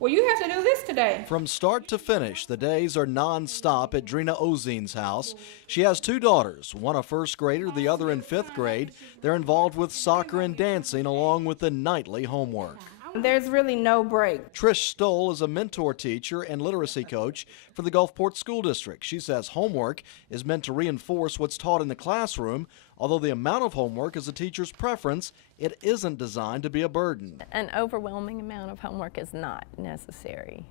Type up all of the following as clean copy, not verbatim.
well, you have to do this today. From start to finish, the days are non-stop at Drina Ozine's house. She has two daughters, one a first grader, the other in fifth grade. They're involved with soccer and dancing along with the nightly homework. There's really no break. Trish Stoll is a mentor teacher and literacy coach for the Gulfport School District. She says homework is meant to reinforce what's taught in the classroom. Although the amount of homework is a teacher's preference, it isn't designed to be a burden. An overwhelming amount of homework is not necessary.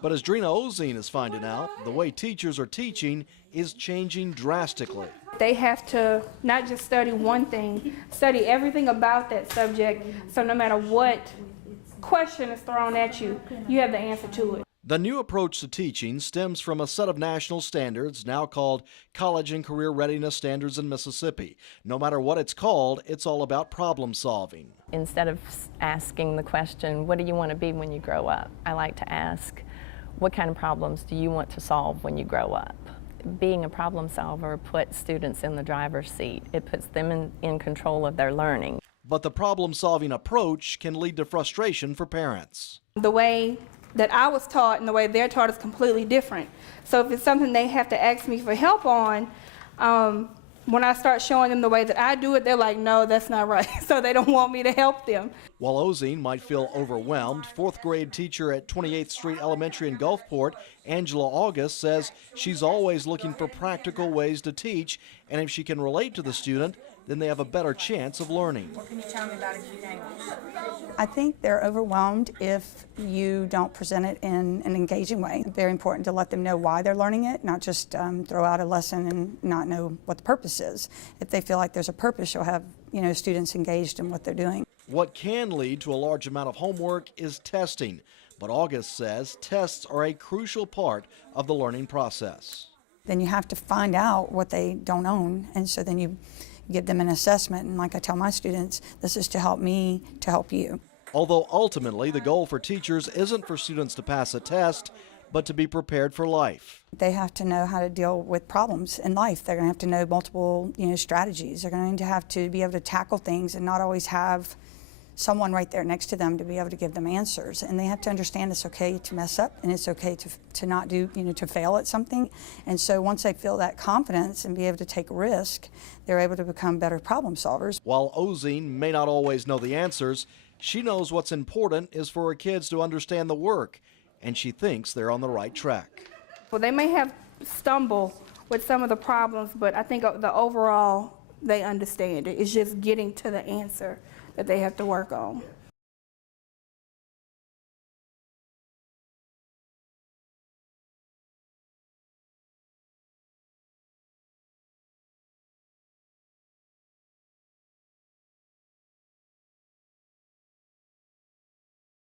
But as Drina Ozine is finding out, the way teachers are teaching is changing drastically. They have to not just study one thing, study everything about that subject, so no matter what question is thrown at you, you have the answer to it. The new approach to teaching stems from a set of national standards now called College and Career Readiness Standards in Mississippi. No matter what it's called, it's all about problem solving. Instead of asking the question, what do you want to be when you grow up? I like to ask, what kind of problems do you want to solve when you grow up? Being a problem solver puts students in the driver's seat. It puts them in control of their learning. But the problem-solving approach can lead to frustration for parents. The way that I was taught and the way they're taught is completely different. So if it's something they have to ask me for help on, when I start showing them the way that I do it, they're like, no, that's not right. So they don't want me to help them. While Ozine might feel overwhelmed, fourth grade teacher at 28th Street Elementary in Gulfport, Angela August, says she's always looking for practical ways to teach, and if she can relate to the student, then they have a better chance of learning. What can you tell me about acute anguish? I think they're overwhelmed if you don't present it in an engaging way. It's very important to let them know why they're learning it, not just throw out a lesson and not know what the purpose is. If they feel like there's a purpose, you'll have students engaged in what they're doing. What can lead to a large amount of homework is testing, but August says tests are a crucial part of the learning process. Then you have to find out what they don't own, and so then you give them an assessment, and like I tell my students, this is to help me to help you. Although ultimately the goal for teachers isn't for students to pass a test, but to be prepared for life. They have to know how to deal with problems in life. They're going to have to know multiple strategies. They're going to have to be able to tackle things and not always have someone right there next to them to be able to give them answers. And they have to understand it's okay to mess up and it's okay to not do, to fail at something. And so once they feel that confidence and be able to take a risk, they're able to become better problem solvers. While Ozine may not always know the answers, she knows what's important is for her kids to understand the work, and she thinks they're on the right track. Well, they may have stumbled with some of the problems, but I think the overall, they understand it. It's just getting to the answer that they have to work on.